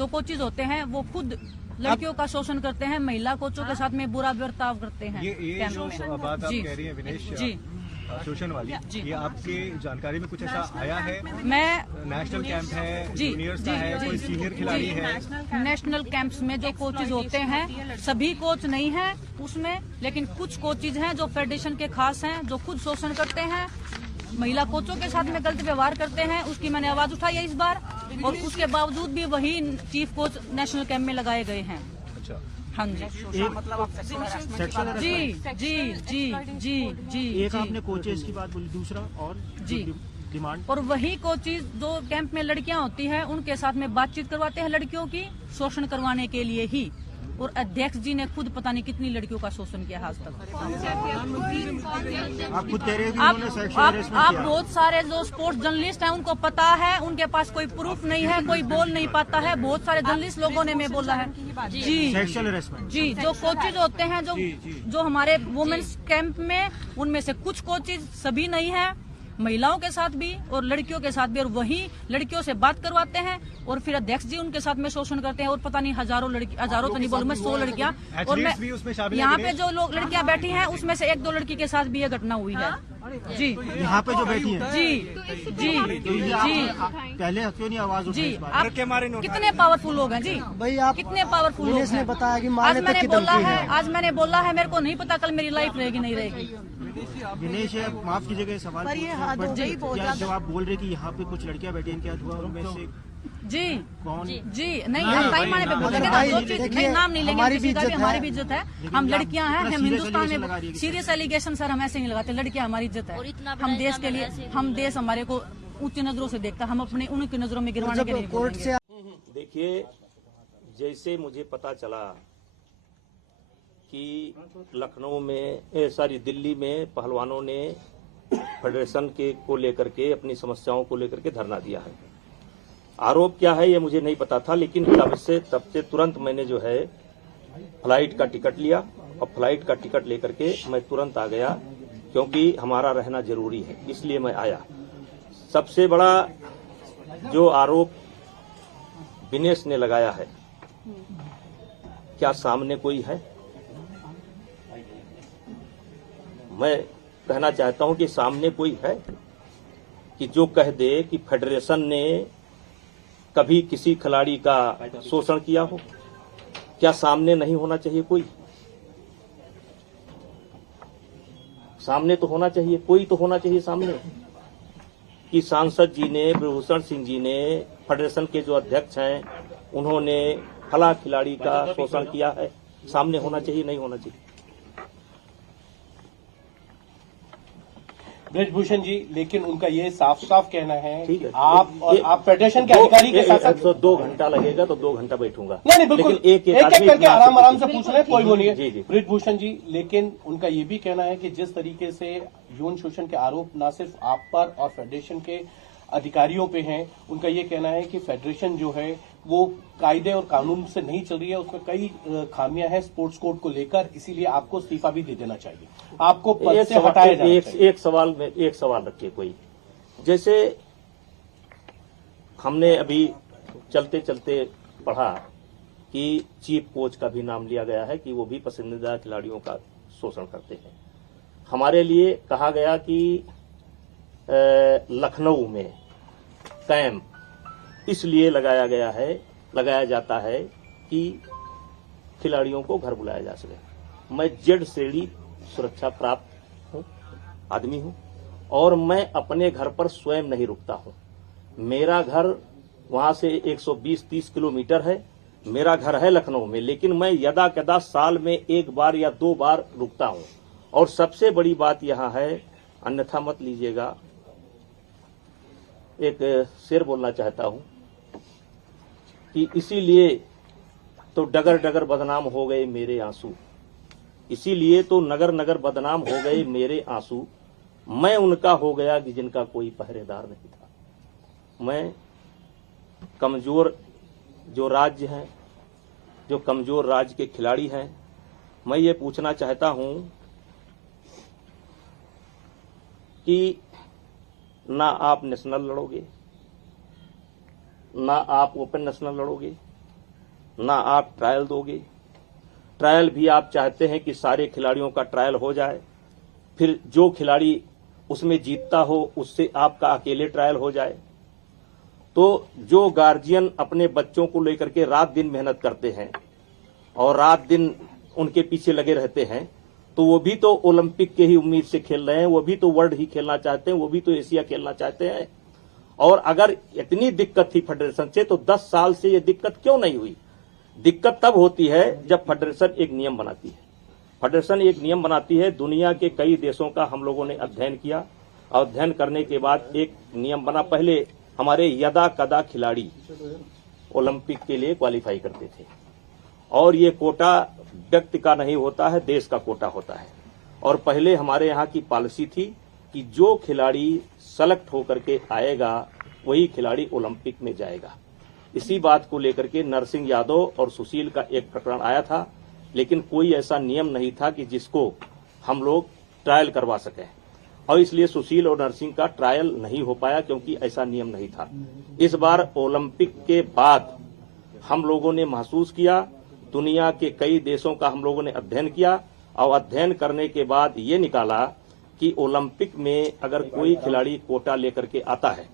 जो कोचेज होते हैं वो खुद लड़कियों का शोषण करते हैं, महिला कोचों के साथ में बुरा बर्ताव करते हैं। ये जो बात आप कह रही हैं विनेश जी शोषण वाली, ये आपकी जानकारी में कुछ ऐसा आया है? मैं नेशनल कैंप है, जी जूनियर्स का है, कोई सीनियर खिलाड़ी है? नेशनल कैंप्स में जो कोचेज होते हैं सभी कोच नहीं है उसमें, लेकिन कुछ कोचेज हैं जो फेडरेशन के खास हैं, जो खुद शोषण करते हैं, महिला कोचों के साथ में गलत व्यवहार करते हैं। उसकी मैंने आवाज उठाई है इस बार, और उसके बावजूद भी वही चीफ कोच नेशनल कैंप में लगाए गए हैं। अच्छा, हाँ जी जी जी जी जी एक आपने कोचेस की बात बोली, दूसरा और जी डिमांड, और वही कोचेज जो कैंप में लड़कियां होती हैं उनके साथ में बातचीत करवाते हैं लड़कियों की, शोषण करवाने के लिए ही। और अध्यक्ष जी ने खुद पता नहीं कितनी लड़कियों का शोषण किया आज तक। आप खुद कह रहे हैं कि उन्होंने सेक्सुअल हैरेसमेंट आप किया। बहुत सारे जो स्पोर्ट्स जर्नलिस्ट हैं उनको पता है, उनके पास कोई प्रूफ नहीं है, कोई बोल नहीं पाता है। बहुत सारे जर्नलिस्ट लोगों ने मैं बोला है जी सेक्सुअल हैरेसमेंट जी। जो कोचेज होते हैं जो हमारे वुमेन्स कैंप में, उनमें से कुछ कोचेज, सभी नहीं है, महिलाओं के साथ भी और लड़कियों के साथ भी, और वही लड़कियों से बात करवाते हैं और फिर अध्यक्ष जी उनके साथ में शोषण करते हैं। और पता नहीं हजारों लड़की, हजारों तो नहीं बोलूं मैं, 100 लड़कियां, और मैं यहाँ पे जो लोग लड़कियां बैठी हैं उसमें से 1-2 लड़की के साथ भी ये घटना हुई है जी। यहाँ पे जो बैठी है जी जी जी पहले क्यों नहीं आवाज उठी जी। इस बात? आप कितने पावरफुल लोग हैं जी, भाई आप कितने पावरफुल लोग हैं। बताया कि आज मैंने बोला है, मेरे को नहीं पता कल मेरी लाइफ रहेगी नहीं रहेगी। दिनेश, माफ कीजिएगा सवाल जब आप बोल रहे कि यहाँ पे कुछ लड़कियां बैठी हैं, क्या हुआ उनमें से जी कौन? जी नहीं, हम टाइम आने पे बोलेंगे ना, जो चीज नहीं, नाम नहीं लेंगे किसी का भी, हमारी भी इज्जत है। हम लड़कियां हैं, हम हिंदुस्तान में सीरियस एलिगेशन सर हम ऐसे नहीं लगाते। लड़कियां हमारी इज्जत है, हम देश के लिए, हम देश हमारे को ऊंची नजरों से देखता, हम अपने उनकी नजरों में गिरवाने के लिए कोर्ट से। देखिए, जैसे मुझे पता चला कि लखनऊ में दिल्ली में पहलवानों ने फेडरेशन के को लेकर के, अपनी समस्याओं को लेकर के धरना दिया है। आरोप क्या है ये मुझे नहीं पता था, लेकिन तब से तुरंत मैंने जो है फ्लाइट का टिकट लिया, और फ्लाइट का टिकट लेकर के मैं तुरंत आ गया, क्योंकि हमारा रहना जरूरी है, इसलिए मैं आया। सबसे बड़ा जो आरोप विनेश ने लगाया है, क्या सामने कोई है? मैं कहना चाहता हूं कि सामने कोई है कि जो कह दे कि फेडरेशन ने कभी किसी खिलाड़ी का शोषण किया हो? क्या सामने नहीं होना चाहिए कोई? सामने तो होना चाहिए, कोई तो होना चाहिए सामने, कि सांसद जी ने, ब्रजभूषण सिंह जी ने, फेडरेशन के जो अध्यक्ष हैं, उन्होंने फला खिलाड़ी का शोषण किया है। सामने होना चाहिए, नहीं होना चाहिए? ब्रजभूषण जी, लेकिन उनका ये साफ साफ कहना है ठीक कि है, आप फेडरेशन के अधिकारी के साथ 2 घंटा लगेगा तो 2 घंटा बैठूंगा। नहीं बिल्कुल, लेकिन एक करके आराम से पूछ रहे, कोई वो नहीं जी, है जी। ब्रजभूषण जी। लेकिन उनका ये भी कहना है कि जिस तरीके से यौन शोषण के आरोप न सिर्फ आप पर और फेडरेशन के अधिकारियों पे हैं, उनका ये कहना है कि फेडरेशन जो है वो कायदे और कानून से नहीं चल रही है, उसमें कई खामियां हैं स्पोर्ट्स कोड को लेकर, इसीलिए आपको इस्तीफा भी दे देना चाहिए, आपको पद से हटाया जाना चाहिए। एक सवाल रखिए कोई, जैसे हमने अभी चलते चलते पढ़ा कि चीफ कोच का भी नाम लिया गया है कि वो भी पसंदीदा खिलाड़ियों का शोषण करते हैं। हमारे लिए कहा गया कि लखनऊ में कैंप इसलिए लगाया जाता है कि खिलाड़ियों को घर बुलाया जा सके। मैं जेड श्रेणी सुरक्षा प्राप्त आदमी हूं, और मैं अपने घर पर स्वयं नहीं रुकता हूं। मेरा घर वहां से 120-30 किलोमीटर है, मेरा घर है लखनऊ में, लेकिन मैं यदा कदा साल में 1 बार या 2 बार रुकता हूं। और सबसे बड़ी बात यहां है, अन्यथा मत लीजिएगा, एक शेर बोलना चाहता हूं कि इसीलिए तो डगर डगर बदनाम हो गए मेरे आंसू, इसीलिए तो नगर नगर बदनाम हो गए मेरे आंसू, मैं उनका हो गया कि जिनका कोई पहरेदार नहीं था। मैं कमजोर जो राज्य हैं, जो कमजोर राज्य के खिलाड़ी हैं, मैं ये पूछना चाहता हूं कि ना आप नेशनल लड़ोगे, ना आप ओपन नेशनल लड़ोगे, ना आप ट्रायल दोगे। ट्रायल भी आप चाहते हैं कि सारे खिलाड़ियों का ट्रायल हो जाए, फिर जो खिलाड़ी उसमें जीतता हो उससे आपका अकेले ट्रायल हो जाए। तो जो गार्जियन अपने बच्चों को लेकर के रात दिन मेहनत करते हैं और रात दिन उनके पीछे लगे रहते हैं, तो वो भी तो ओलंपिक के ही उम्मीद से खेल रहे हैं, वो भी तो वर्ल्ड ही खेलना चाहते हैं, वो भी तो एशिया खेलना चाहते हैं। और अगर इतनी दिक्कत थी फेडरेशन से, तो 10 साल से ये दिक्कत क्यों नहीं हुई? दिक्कत तब होती है जब फेडरेशन एक नियम बनाती है। फेडरेशन एक नियम बनाती है। दुनिया के कई देशों का हम लोगों ने अध्ययन किया। अध्ययन करने के बाद एक नियम बना। पहले हमारे यदा कदा खिलाड़ी ओलंपिक के लिए क्वालिफाई करते थे, और ये कोटा व्यक्ति का नहीं होता है, देश का कोटा होता है। और पहले हमारे यहाँ की पॉलिसी थी कि जो खिलाड़ी सेलेक्ट होकर के आएगा वही खिलाड़ी ओलंपिक में जाएगा। इसी बात को लेकर के नरसिंह यादव और सुशील का एक प्रकरण आया था, लेकिन कोई ऐसा नियम नहीं था कि जिसको हम लोग ट्रायल करवा सकें, और इसलिए सुशील और नरसिंह का ट्रायल नहीं हो पाया क्योंकि ऐसा नियम नहीं था। इस बार ओलंपिक के बाद हम लोगों ने महसूस किया, दुनिया के कई देशों का हम लोगों ने अध्ययन किया, और अध्ययन करने के बाद ये निकाला कि ओलंपिक में अगर कोई खिलाड़ी कोटा लेकर के आता है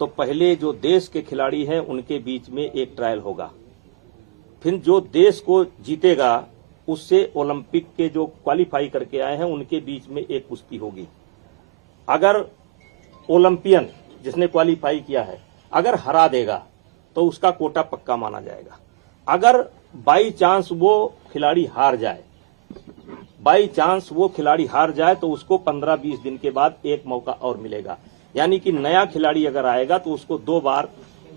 तो पहले जो देश के खिलाड़ी हैं उनके बीच में एक ट्रायल होगा, फिर जो देश को जीतेगा उससे ओलंपिक के जो क्वालिफाई करके आए हैं उनके बीच में एक कुश्ती होगी। अगर ओलंपियन जिसने क्वालिफाई किया है अगर हरा देगा तो उसका कोटा पक्का माना जाएगा। अगर बाई चांस वो खिलाड़ी हार जाए, तो उसको 15-20 दिन के बाद एक मौका और मिलेगा। यानी कि नया खिलाड़ी अगर आएगा तो उसको 2 बार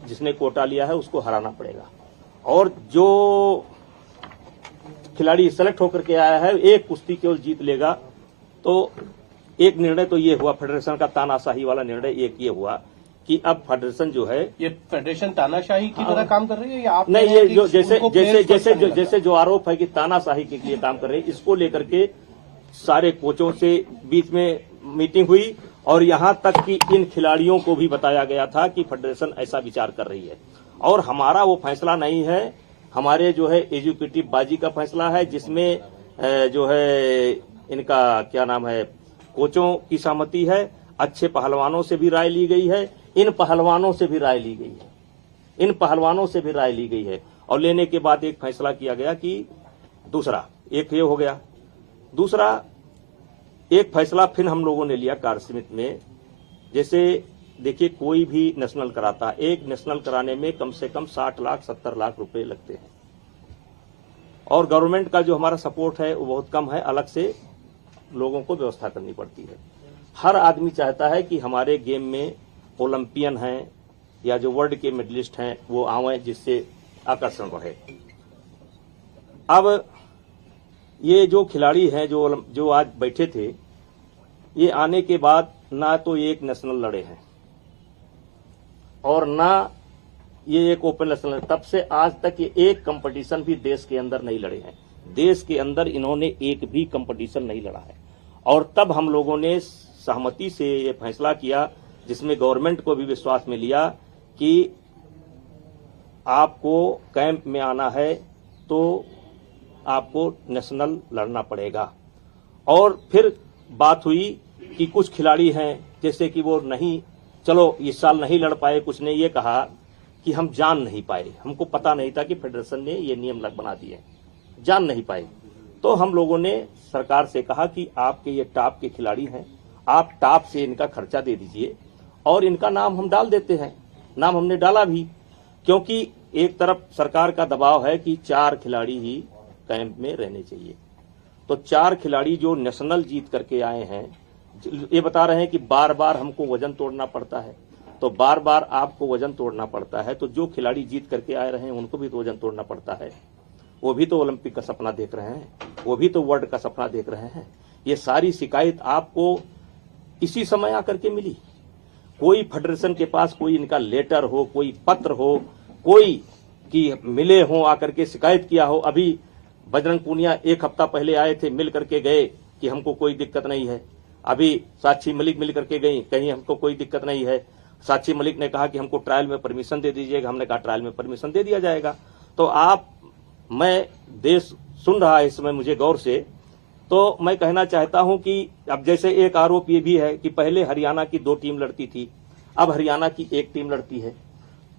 जिसने कोटा लिया है उसको हराना पड़ेगा, और जो खिलाड़ी सेलेक्ट होकर के आया है एक कुश्ती केवल जीत लेगा। तो एक निर्णय तो ये हुआ, फेडरेशन का तानाशाही वाला निर्णय एक ये हुआ कि अब फेडरेशन जो है, ये फेडरेशन तानाशाही की तरह काम कर रही है या आप नहीं, ये जो जैसे जो आरोप है कि तानाशाही के लिए काम कर रहे हैं, इसको लेकर के सारे कोचों से बीच में मीटिंग हुई, और यहां तक कि इन खिलाड़ियों को भी बताया गया था कि फेडरेशन ऐसा विचार कर रही है। और हमारा वो फैसला नहीं है, हमारे जो है एजुकेटिव बाजी का फैसला है, जिसमें जो है इनका क्या नाम है, कोचों की सहमति है, अच्छे पहलवानों से भी राय ली गई है, इन पहलवानों से भी राय ली गई है, और लेने के बाद एक फैसला किया गया कि दूसरा एक ये हो गया। दूसरा एक फैसला फिर हम लोगों ने लिया कार्य समिति में। जैसे देखिए, कोई भी नेशनल कराता, एक नेशनल कराने में कम से कम 60 लाख 70 लाख रुपए लगते हैं, और गवर्नमेंट का जो हमारा सपोर्ट है वो बहुत कम है, अलग से लोगों को व्यवस्था करनी पड़ती है। हर आदमी चाहता है कि हमारे गेम में ओलंपियन हैं या जो वर्ल्ड के मेडलिस्ट हैं वो आवें, जिससे आकर्षण बढ़े। अब ये जो खिलाड़ी हैं जो आज बैठे थे, ये आने के बाद ना तो ये एक नेशनल लड़े हैं और ना ये एक ओपन नेशनल, तब से आज तक ये एक कंपटीशन भी देश के अंदर नहीं लड़े हैं। देश के अंदर इन्होंने एक भी कंपटीशन नहीं लड़ा है, और तब हम लोगों ने सहमति से ये फैसला किया, जिसमें गवर्नमेंट को भी विश्वास में लिया कि आपको कैंप में आना है तो आपको नेशनल लड़ना पड़ेगा। और फिर बात हुई कि कुछ खिलाड़ी हैं जैसे कि वो नहीं, चलो इस साल नहीं लड़ पाए, कुछ ने ये कहा कि हम जान नहीं पाए, हमको पता नहीं था कि फेडरेशन ने ये नियम बना दिए, जान नहीं पाए। तो हम लोगों ने सरकार से कहा कि आपके ये टॉप के खिलाड़ी हैं, आप टॉप से इनका खर्चा दे दीजिए और इनका नाम हम डाल देते हैं। नाम हमने डाला भी, क्योंकि एक तरफ सरकार का दबाव है कि 4 खिलाड़ी ही कैंप में रहने चाहिए। तो 4 खिलाड़ी जो नेशनल जीत करके आए हैं, ये बता रहे हैं कि बार बार हमको वजन तोड़ना पड़ता है, तो बार बार आपको वजन तोड़ना पड़ता है, तो जो खिलाड़ी जीत करके आए रहे हैं उनको भी तो वजन तोड़ना पड़ता है। वो भी तो ओलंपिक का सपना देख रहे हैं, वो भी तो वर्ल्ड का सपना देख रहे हैं। ये सारी शिकायत आपको इसी समय आकर के मिली। कोई फेडरेशन के पास कोई इनका लेटर हो, कोई पत्र हो, कोई कि मिले हो, आकर के शिकायत किया हो। अभी बजरंग पूनिया 1 हफ्ता पहले आए थे, मिल करके गए कि हमको कोई दिक्कत नहीं है। अभी साक्षी मलिक मिल करके गई, कहीं हमको कोई दिक्कत नहीं है। साक्षी मलिक ने कहा कि हमको ट्रायल में परमिशन दे दीजिएगा, हमने कहा ट्रायल में परमिशन दे दिया जाएगा। तो मैं देश सुन रहा है इस समय मुझे गौर से, तो मैं कहना चाहता हूं कि अब जैसे एक आरोप ये भी है कि पहले हरियाणा की 2 टीम लड़ती थी, अब हरियाणा की 1 टीम लड़ती है।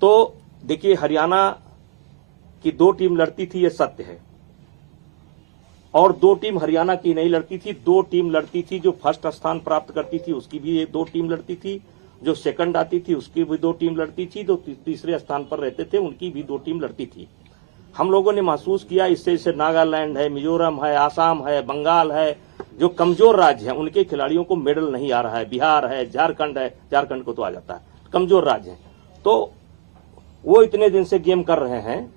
तो देखिए, हरियाणा की 2 टीम लड़ती थी, ये सत्य है, और 2 टीम हरियाणा की नहीं लड़ती थी, 2 टीम लड़ती थी। जो फर्स्ट स्थान प्राप्त करती थी उसकी भी 2 टीम लड़ती थी, जो सेकंड आती थी उसकी भी 2 टीम लड़ती थी, जो तीसरे स्थान पर रहते थे उनकी भी 2 टीम लड़ती थी। हम लोगों ने महसूस किया इससे नागालैंड है, मिजोरम है, आसाम है, बंगाल है, जो कमजोर राज्य हैं उनके खिलाड़ियों को मेडल नहीं आ रहा है। बिहार है, झारखंड है, झारखंड को तो आ जाता है, कमजोर राज्य है, तो वो इतने दिन से गेम कर रहे हैं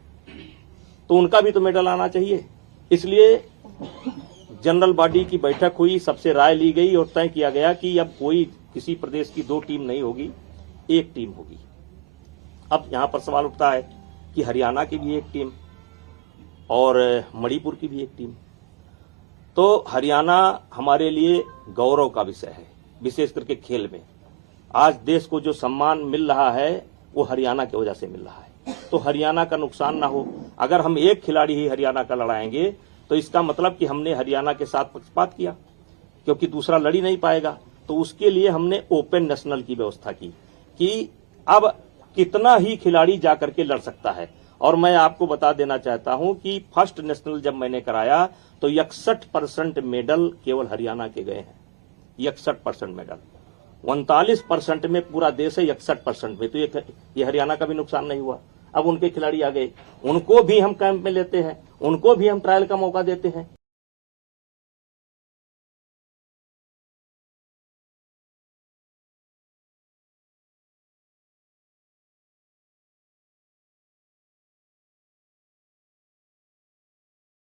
तो उनका भी तो मेडल आना चाहिए। इसलिए जनरल बॉडी की बैठक हुई, सबसे राय ली गई और तय किया गया कि अब कोई किसी प्रदेश की 2 टीम नहीं होगी, 1 टीम होगी। अब यहां पर सवाल उठता है कि हरियाणा की भी 1 टीम और मणिपुर की भी 1 टीम। तो हरियाणा हमारे लिए गौरव का विषय है, विशेष करके खेल में। आज देश को जो सम्मान मिल रहा है वो हरियाणा की वजह से मिल रहा है, तो हरियाणा का नुकसान ना हो। अगर हम 1 खिलाड़ी ही हरियाणा का लड़ाएंगे तो इसका मतलब कि हमने हरियाणा के साथ पक्षपात किया, क्योंकि दूसरा लड़ ही नहीं पाएगा। तो उसके लिए हमने ओपन नेशनल की व्यवस्था की कि अब कितना ही खिलाड़ी जाकर के लड़ सकता है। और मैं आपको बता देना चाहता हूं कि फर्स्ट नेशनल जब मैंने कराया तो 61% मेडल केवल हरियाणा के गए हैं, 61% मेडल। 39% में पूरा देश है, 61% में, तो ये हरियाणा का भी नुकसान नहीं हुआ। अब उनके खिलाड़ी आ गए, उनको भी हम कैंप में लेते हैं, उनको भी हम ट्रायल का मौका देते हैं।